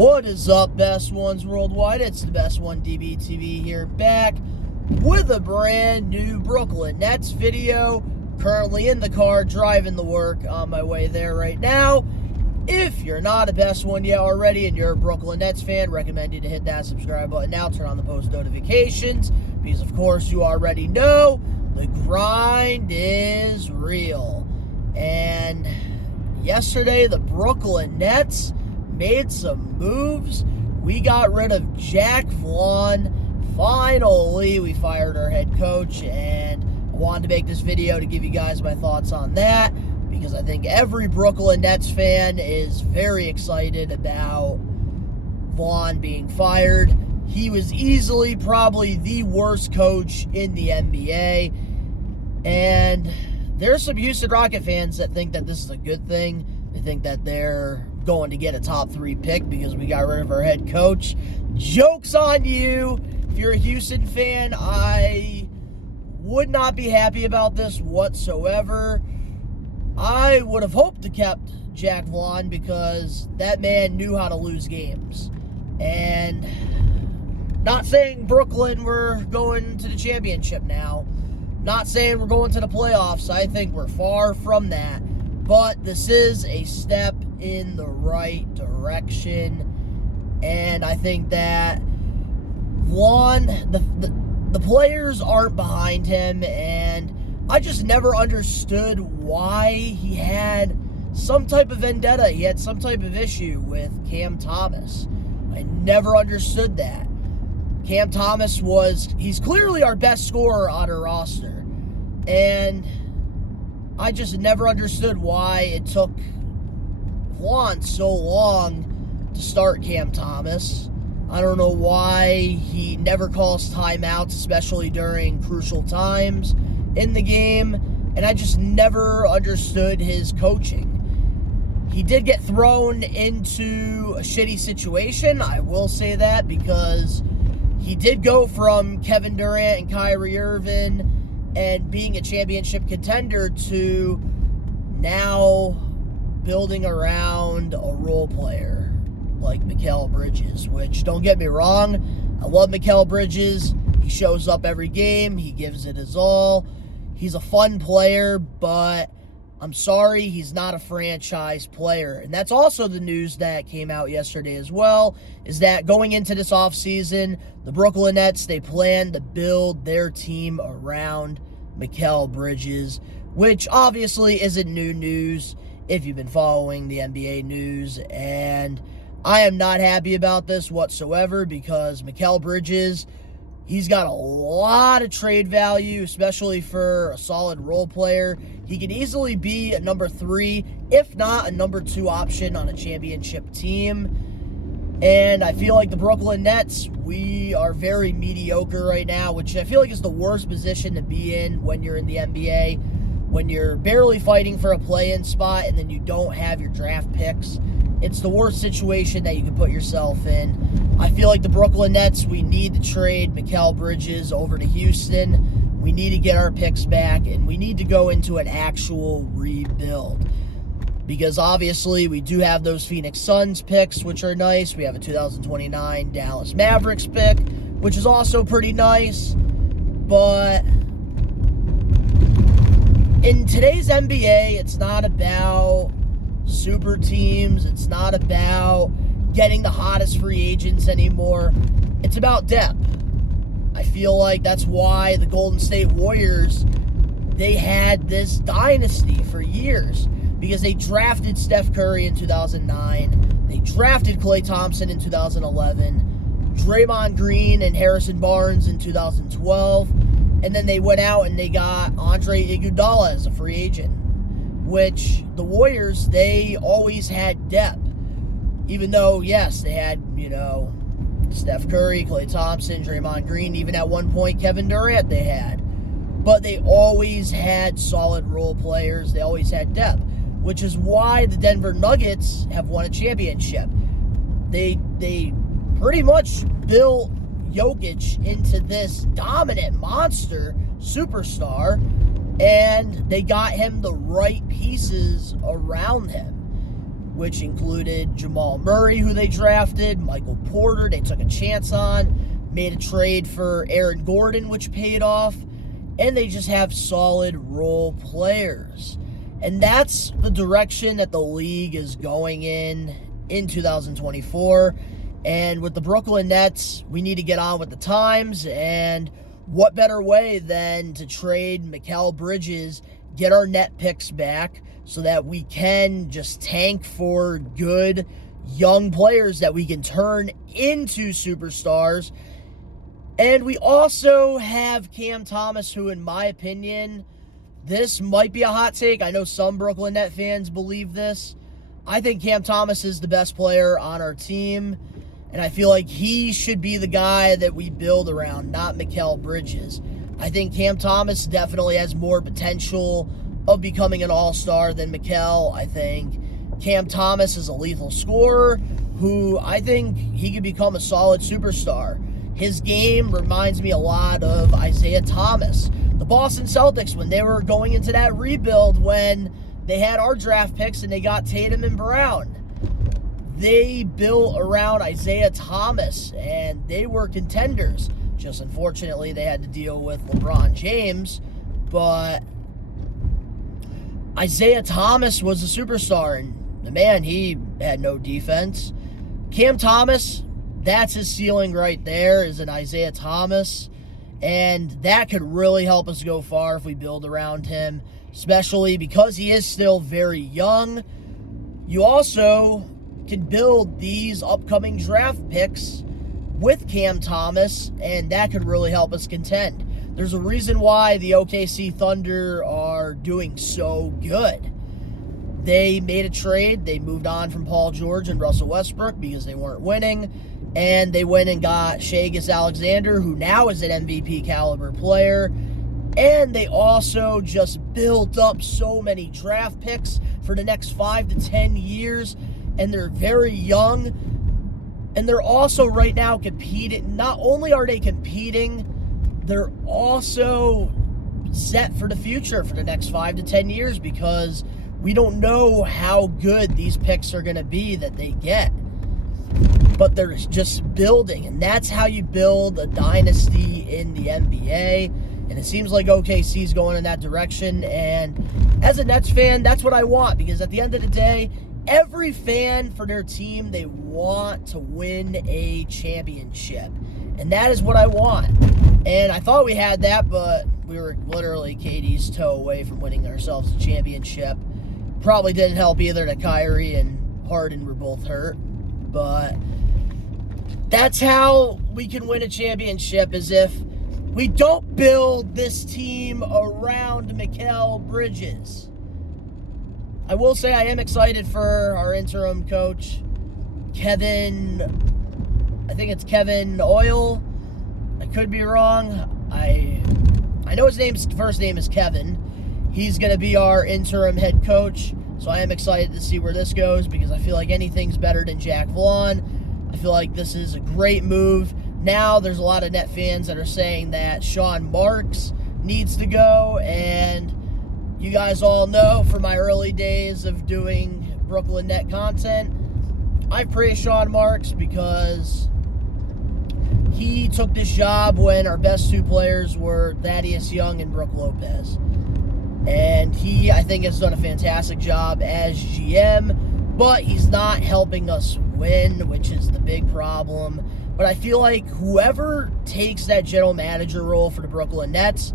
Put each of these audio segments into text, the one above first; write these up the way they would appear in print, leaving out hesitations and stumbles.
What is up, best ones worldwide? It's the best one DBTV here, back with a brand new Brooklyn Nets video. Currently in the car driving to work, on my way there right now. If you're not a best one yet already and you're a Brooklyn Nets fan, recommend you to hit that subscribe button now, turn on the post notifications, because of course you already know the grind is real. And yesterday the Brooklyn Nets made some moves. We got rid of Jacque Vaughn. Finally, we fired our head coach, and I wanted to make this video to give you guys my thoughts on that, because I think every Brooklyn Nets fan is very excited about Vaughn being fired. He was easily probably the worst coach in the NBA, and there's some Houston Rocket fans that think that this is a good thing. They think that they're going to get a top 3 pick because we got rid of our head coach. Joke's on you. If you're a Houston fan, I would not be happy about this whatsoever. I would have hoped to kept Jacque Vaughn because that man knew how to lose games. And not saying Brooklyn we're going to the championship now. Not saying we're going to the playoffs. I think we're far from that. But this is a step in the right direction. And I think that Vaughn, the players aren't behind him, and I just never understood why he had some type of vendetta. He had some type of issue with Cam Thomas. I never understood that. Cam Thomas he's clearly our best scorer on our roster. And I just never understood why it took Vaughn so long to start Cam Thomas. I don't know why he never calls timeouts, especially during crucial times in the game, and I just never understood his coaching. He did get thrown into a shitty situation, I will say that, because he did go from Kevin Durant and Kyrie Irving and being a championship contender to now building around a role player like Mikal Bridges, which, don't get me wrong, I love Mikal Bridges. He shows up every game. He gives it his all. He's a fun player, but I'm sorry, he's not a franchise player. And that's also the news that came out yesterday as well, is that going into this offseason, the Brooklyn Nets, they plan to build their team around Mikal Bridges, which obviously isn't new news if you've been following the NBA news. And I am not happy about this whatsoever, because Mikal Bridges, he's got a lot of trade value, especially for a solid role player. He could easily be a number 3, if not a number 2 option on a championship team. And I feel like the Brooklyn Nets, we are very mediocre right now, which I feel like is the worst position to be in when you're in the NBA, when you're barely fighting for a play-in spot and then you don't have your draft picks. It's the worst situation that you can put yourself in. I feel like the Brooklyn Nets, we need to trade Mikal Bridges over to Houston. We need to get our picks back, and we need to go into an actual rebuild. Because obviously we do have those Phoenix Suns picks, which are nice. We have a 2029 Dallas Mavericks pick, which is also pretty nice. But in today's NBA, it's not about super teams. It's not about getting the hottest free agents anymore. It's about depth. I feel like that's why the Golden State Warriors, they had this dynasty for years, because they drafted Steph Curry in 2009. They drafted Klay Thompson in 2011. Draymond Green and Harrison Barnes in 2012. And then they went out and they got Andre Iguodala as a free agent, which the Warriors, they always had depth. Even though, yes, they had, Steph Curry, Klay Thompson, Draymond Green, even at one point Kevin Durant they had. But they always had solid role players. They always had depth, which is why the Denver Nuggets have won a championship. They pretty much built Jokic into this dominant monster superstar, and they got him the right pieces around him. which included Jamal Murray, who they drafted, Michael Porter, they took a chance on, made a trade for Aaron Gordon, which paid off, and they just have solid role players. And that's the direction that the league is going in 2024. And with the Brooklyn Nets, we need to get on with the times, and what better way than to trade Mikal Bridges, get our net picks back so that we can just tank for good young players that we can turn into superstars. And we also have Cam Thomas, who, in my opinion, this might be a hot take. I know some Brooklyn Net fans believe this. I think Cam Thomas is the best player on our team, and I feel like he should be the guy that we build around, not Mikal Bridges. I think Cam Thomas definitely has more potential of becoming an all-star than Mikal. I think Cam Thomas is a lethal scorer who I think he could become a solid superstar. His game reminds me a lot of Isaiah Thomas. The Boston Celtics, when they were going into that rebuild, when they had our draft picks and they got Tatum and Brown, they built around Isaiah Thomas, and they were contenders. Just unfortunately, they had to deal with LeBron James, but Isaiah Thomas was a superstar, and the man, he had no defense. Cam Thomas, that's his ceiling right there, is an Isaiah Thomas, and that could really help us go far if we build around him, especially because he is still very young. You also can build these upcoming draft picks with Cam Thomas, and that could really help us contend. There's a reason why the OKC Thunder are doing so good. They made a trade. They moved on from Paul George and Russell Westbrook because they weren't winning, and they went and got Shai Gilgeous-Alexander, who now is an MVP caliber player, and they also just built up so many draft picks for the next 5 to 10 years, and they're very young, and they're also right now competing. Not only are they competing, they're also set for the future for the next 5 to 10 years, because we don't know how good these picks are going to be that they get. But they're just building, and that's how you build a dynasty in the NBA. And it seems like OKC's going in that direction. And as a Nets fan, that's what I want, because at the end of the day, every fan for their team, they want to win a championship. And that is what I want. And I thought we had that, but we were literally KD's toe away from winning ourselves a championship. Probably didn't help either that Kyrie and Harden were both hurt. But that's how we can win a championship, is if we don't build this team around Mikal Bridges. I will say I am excited for our interim coach, Kevin. I think it's Kevin Oil. I could be wrong. I know his first name is Kevin. He's going to be our interim head coach. So I am excited to see where this goes, because I feel like anything's better than Jacque Vaughn. I feel like this is a great move. Now there's a lot of Net fans that are saying that Sean Marks needs to go, and you guys all know from my early days of doing Brooklyn Net content, I praise Sean Marks because he took this job when our best two players were Thaddeus Young and Brook Lopez. And he, I think, has done a fantastic job as GM, but he's not helping us win, which is the big problem. But I feel like whoever takes that general manager role for the Brooklyn Nets,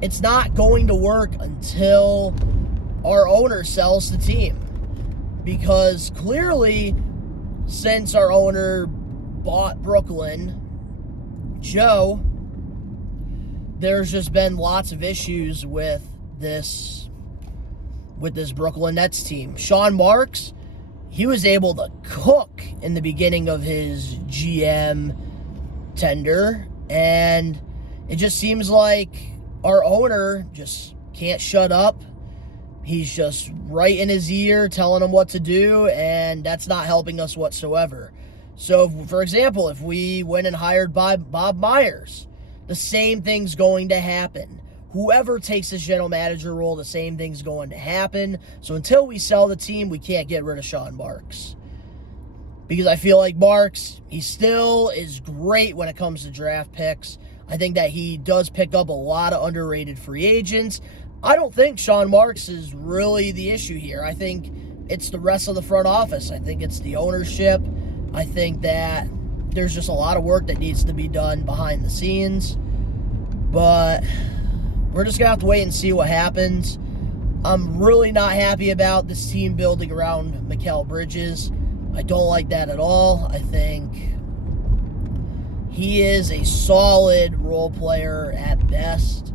it's not going to work until our owner sells the team. Because clearly, since our owner bought Brooklyn, Joe, there's just been lots of issues with this Brooklyn Nets team. Sean Marks, he was able to cook in the beginning of his GM tender, and it just seems like our owner just can't shut up. He's just right in his ear telling him what to do, and that's not helping us whatsoever. So, for example, if we went and hired Bob Myers, the same thing's going to happen. whoever takes this general manager role, the same thing's going to happen. So until we sell the team, we can't get rid of Sean Marks. Because I feel like Marks, he still is great when it comes to draft picks. I think that he does pick up a lot of underrated free agents. I don't think Sean Marks is really the issue here. I think it's the rest of the front office. I think it's the ownership. I think that there's just a lot of work that needs to be done behind the scenes. But we're just going to have to wait and see what happens. I'm really not happy about this team building around Mikal Bridges. I don't like that at all. I think he is a solid role player at best.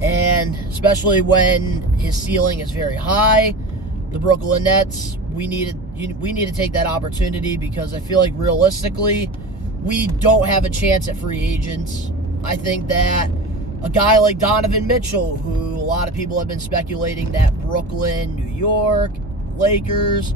And especially when his ceiling is very high, the Brooklyn Nets, we need to take that opportunity, because I feel like realistically, we don't have a chance at free agents. I think that a guy like Donovan Mitchell, who a lot of people have been speculating that Brooklyn, New York, Lakers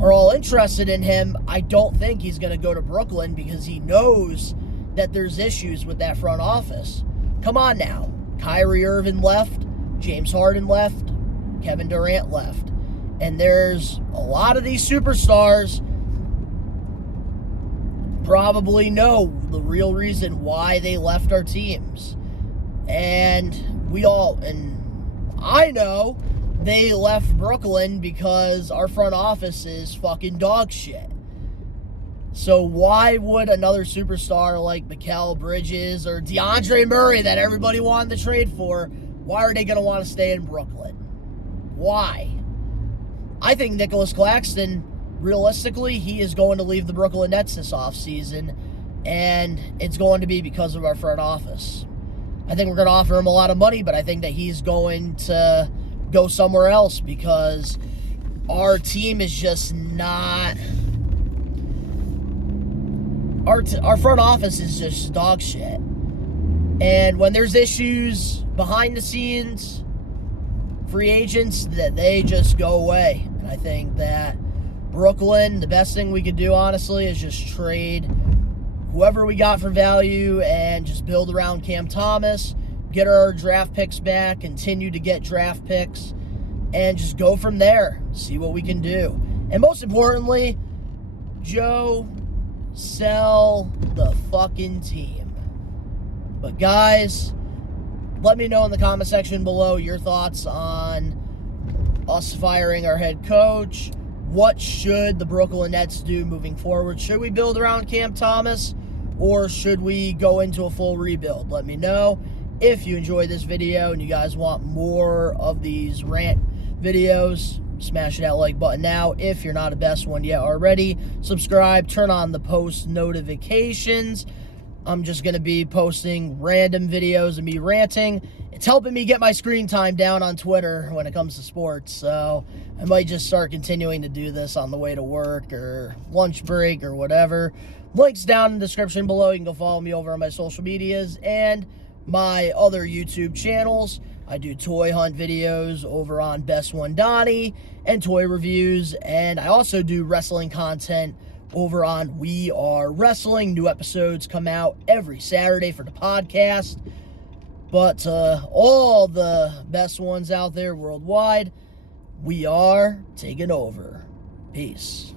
are all interested in him, I don't think he's going to go to Brooklyn, because he knows that there's issues with that front office. Come on now. Kyrie Irving left, James Harden left, Kevin Durant left. And there's a lot of these superstars probably know the real reason why they left our teams. And I know they left Brooklyn because our front office is fucking dog shit. So why would another superstar like Mikal Bridges or DeAndre Murray that everybody wanted to trade for, why are they going to want to stay in Brooklyn? Why? I think Nicholas Claxton, realistically, he is going to leave the Brooklyn Nets this offseason, and it's going to be because of our front office. I think we're going to offer him a lot of money, but I think that he's going to go somewhere else, because our team is just not... Our front office is just dog shit. And when there's issues behind the scenes, free agents, that they just go away. And I think that Brooklyn, the best thing we could do, honestly, is just trade whoever we got for value and just build around Cam Thomas, get our draft picks back, continue to get draft picks, and just go from there, see what we can do. And most importantly, Joe, sell the fucking team. But guys, let me know in the comment section below your thoughts on us firing our head coach. What should the Brooklyn Nets do moving forward? Should we build around Cam Thomas, or should we go into a full rebuild? Let me know. If you enjoyed this video and you guys want more of these rant videos, smash that like button now. If you're not a best one yet already, subscribe, turn on the post notifications. I'm just going to be posting random videos and me ranting. It's helping me get my screen time down on Twitter when it comes to sports, so I might just start continuing to do this on the way to work or lunch break or whatever. Links down in the description below. You can go follow me over on my social medias and my other YouTube channels. I do toy hunt videos over on Best One Donnie and toy reviews, and I also do wrestling content over on We Are Wrestling. New episodes come out every Saturday for the podcast. But all the best ones out there worldwide, we are taking over. Peace.